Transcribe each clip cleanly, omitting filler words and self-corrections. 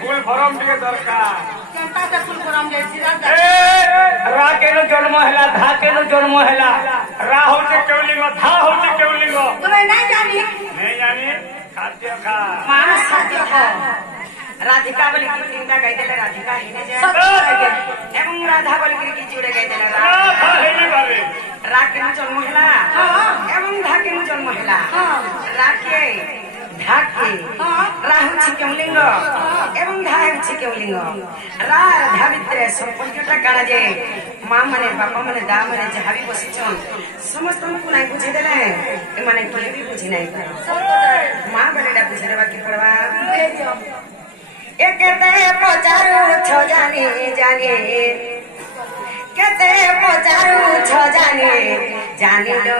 full form टिके दरकार Kenta से फुल फॉर्म जैसी रा केनो जन्म हैला धा केनो जन्म हैला रा होचे केवलिंग धा होचे केवलिंग तुम्हें नहीं जानी खाद्य खा मानस खाद्य खा राधिका बोली की चिंता गई देले राधिका हिने जे एवं राधा बोली की जुड़े गई देले राधा हेली बारे रा केनो जन्म हैला एवं धा केनो जन्म हैला रा के ढाके राहु छिकेउलिंग एवं धाय छिकेउलिंग रा धा भितरे संपूर्णटा काना जे मां माने बापा माने दा माने जहाबी बसिछन समस्त को नाही बुझी देले ए माने तोले भी बुझी नाही मां बलेडा बुझी देबा की पड़वा एकते पचारू छ जानी जानी केते पचारू छ जानी जानी लो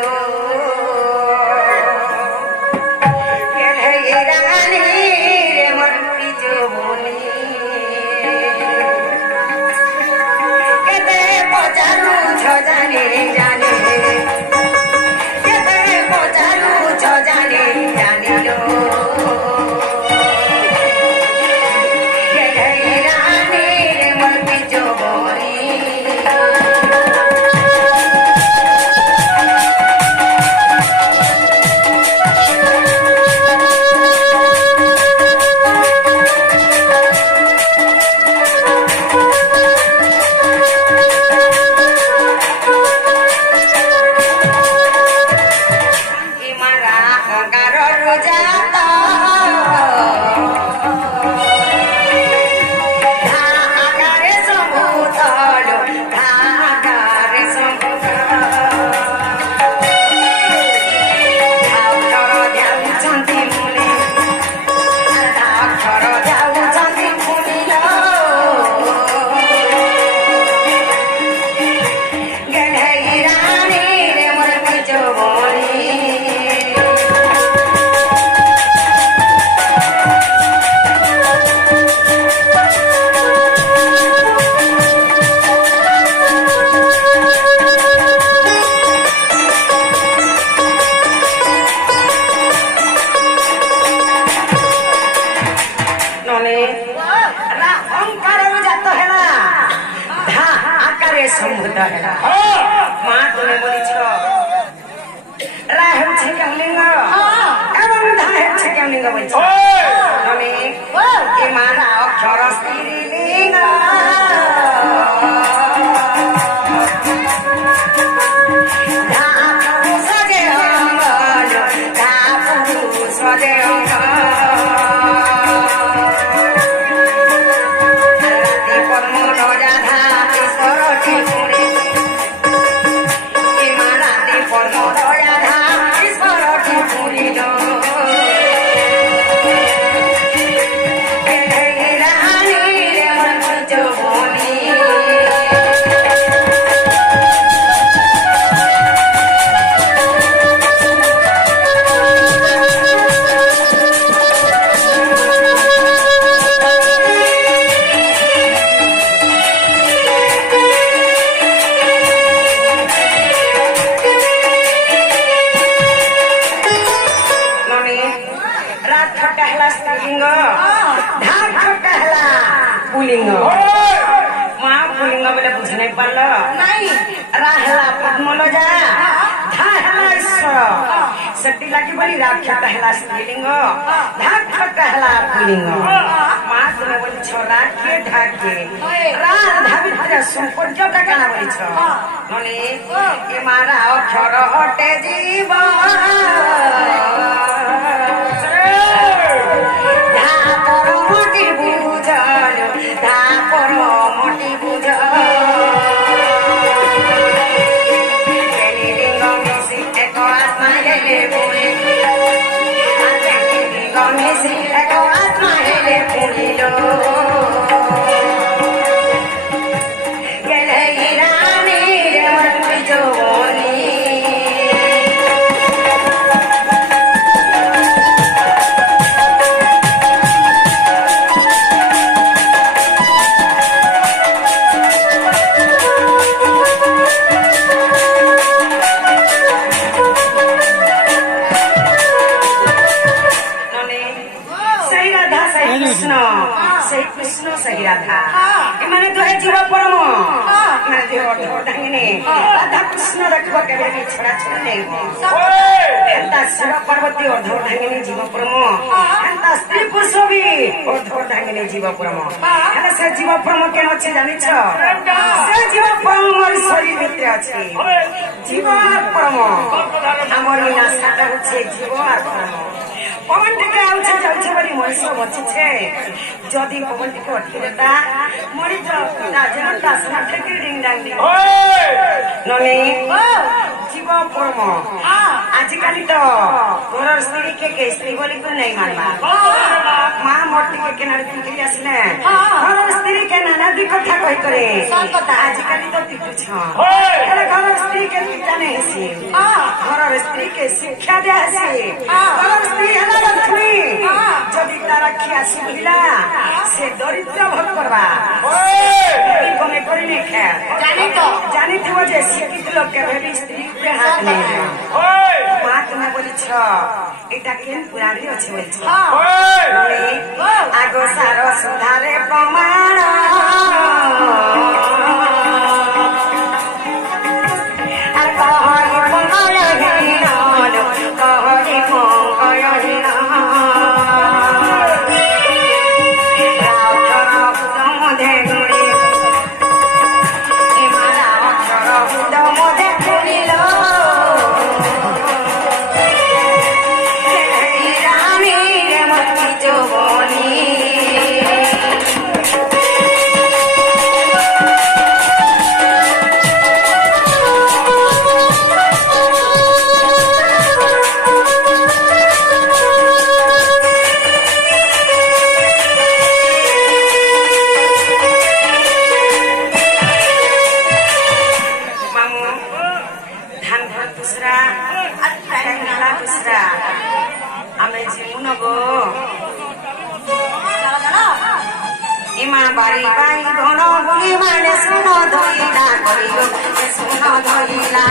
रानी रे मन पिजो बोली केते पचारू छ जानी जानी केते पचारू छ जानी जानी लो राधा एमाने दुहे जीव परम माने दुहे अर्धवर धांगिनी राधा कृष्ण रखबो केबे भी छोड़ा छोड़ा नहीं एंता शिव पार्वती अर्धवर धांगिनी जीव परम एंता स्त्री पुरुष भी अर्धवर धांगिनी जीव परम एला से जीव परम के अछि जानि छ से जीव परम मोर शरीर भितर अछि जीव परम हमर बिना साटा होछे जीव और परम पवन टिके आउछे जाउछे बली मनुष्य बचिछे जदी पवन टिके अटके देता मरि जाओ ना जनता सुना ठेकी डिंग डांग दी ननी जीव परम आजिकाली तो तोर स्त्री के स्त्री बोली को नहीं मानबा मां मोटी के किनारे फिकिरी आसले तोर स्त्री के नाना दी कथा कहि करे आजिकाली तो पिटु छ एले घर स्त्री के पिटा नहीं सी घर स्त्री के शिक्षा दे आसी घर स्त्री हला लक्ष्मी जदी तारा खिया सिबिला से दरिद्र भक्त करबा ओए कमे करी नहीं खा जानी थो जे शिक्षित लोग के भेली स्त्री पे हाथ नहीं ओए मां तुमे बोली छ एटा केन पुरानी अछि बोली छ ओए आगो सारो सुधारे प्रमाण बारी बाई दोनों बुली माने सुनो धोइला करियो सुनो धोइला